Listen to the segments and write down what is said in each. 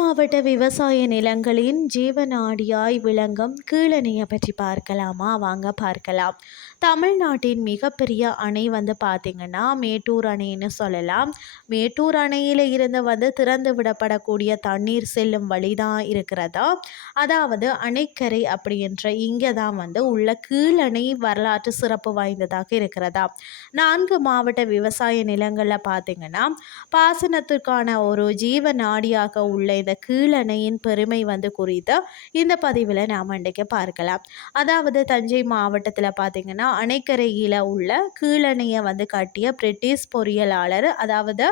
மாவட்ட விவசாய நிலங்களின் ஜீவநாடியாய் விளங்கும் கீழணையை பற்றி பார்க்கலாமா? வாங்க பார்க்கலாம். தமிழ்நாட்டின் மிகப்பெரிய அணை வந்து பார்த்திங்கன்னா மேட்டூர் அணைன்னு சொல்லலாம். மேட்டூர் அணையில் இருந்து வந்து திறந்து விடப்படக்கூடிய தண்ணீர் செல்லும் வழி தான் இருக்கிறதா? அதாவது அணைக்கரை அப்படின்ற இங்கே தான் வந்து உள்ள கீழணை வரலாற்று சிறப்பு வாய்ந்ததாக இருக்கிறதா? நான்கு மாவட்ட விவசாய நிலங்களில் பார்த்திங்கன்னா பாசனத்திற்கான ஒரு ஜீவ நாடியாக உள்ள இந்த கீழணையின் பெருமை வந்து குறித்து இந்த பதிவில் நாம் இன்றைக்கு பார்க்கலாம். அதாவது தஞ்சை மாவட்டத்தில் பார்த்திங்கன்னா அணைக்கரையில் உள்ள கீழணையை வந்து கட்டிய பிரிட்டிஷ் பொறியியலாளர் அதாவது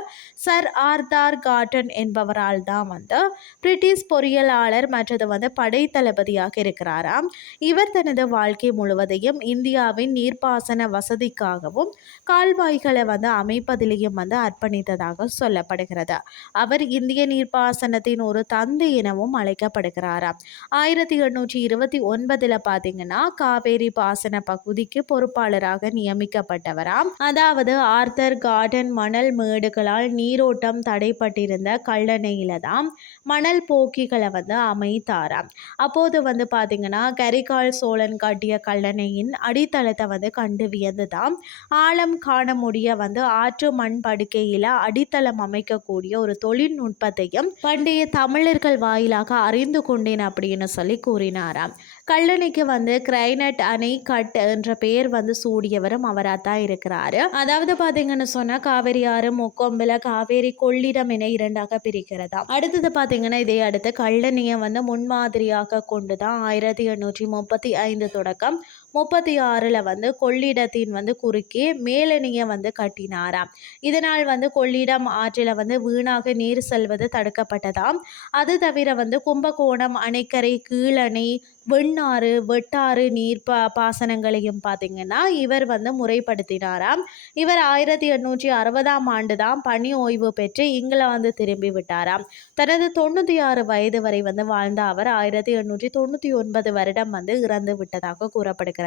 சர் ஆர்தார் கார்டன் என்பவரால் தான் வந்து பிரிட்டிஷ் பொறியியலாளர் மற்றது வந்து படைத்தளபதியாக இருக்கிறாராம். இவர் தனது வாழ்க்கை முழுவதையும் இந்தியாவின் நீர்ப்பாசன வசதிக்காகவும் கால்வாய்களை வந்து அமைப்பதிலேயும் வந்து அர்ப்பணித்ததாக சொல்லப்படுகிறது. அவர் இந்திய நீர்ப்பாசனத்தின் ஒரு தந்தை எனவும் அழைக்கப்படுகிறாராம். ஆயிரத்தி எண்ணூற்றி இருபத்தி ஒன்பதுல பார்த்தீங்கன்னா காவேரி பாசன பகுதிக்கு பொறுப்பாளராக நியமிக்கப்பட்டவராம். அதாவது ஆர்த்தர் கார்டன் மணல் மேடுகளால் நீரோட்டம் தடைப்பட்டிருந்த கல்லணையில தான் மணல் போக்கிகளை வந்து அமைத்தாராம். அப்போது வந்து பார்த்தீங்கன்னா கரிகால் சோழன் கட்டிய கல்லணையின் அடித்தளத்தை வந்து கண்டு வியந்துதான் ஆழம் காண முடிய வந்து ஆற்று மண் படுக்கையில் அடித்தளம் அமைக்கக்கூடிய ஒரு தொழில்நுட்பத்தையும் பண்டைய தமிழர்கள் வாயிலாக அறிந்து கொண்டேன் அப்படின்னு சொல்லி கூறினாராம். கல்லணைக்கு வந்து கிரைனட் அணை கட் என்ற பெயர் வந்து சூடியவரும் அவராக தான் இருக்கிறாரு. அதாவது பார்த்தீங்கன்னு சொன்னால் காவேரி ஆறு முக்கொம்பில காவேரி கொள்ளிடம் என இரண்டாக பிரிக்கிறதா அடுத்தது பாத்தீங்கன்னா இதை அடுத்து கல்லணையை வந்து முன்மாதிரியாக கொண்டு தான் ஆயிரத்தி எண்ணூற்றி முப்பத்தி ஐந்து தொடக்கம் முப்பத்தி ஆறில் வந்து கொள்ளிடத்தின் வந்து குறுக்கே மேலணியை வந்து கட்டினாராம். இதனால் வந்து கொள்ளிடம் ஆற்றில் வந்து வீணாக நீர் செல்வது தடுக்கப்பட்டதாம். அது தவிர வந்து கும்பகோணம் அணைக்கரை கீழணை வெண்ணாறு வெட்டாறு நீர் பா பாசனங்களையும் பார்த்திங்கன்னா இவர் வந்து முறைப்படுத்தினாராம். இவர் ஆயிரத்தி எண்ணூற்றி அறுபதாம் ஆண்டு தான் பணி ஓய்வு பெற்று இங்கிலாந்து திரும்பி விட்டாராம். தனது தொண்ணூற்றி ஆறு வயது வரை வந்து வாழ்ந்த அவர் ஆயிரத்தி எண்ணூற்றி தொண்ணூற்றி ஒன்பது வருடம் வந்து இறந்து விட்டதாக கூறப்படுகிறது.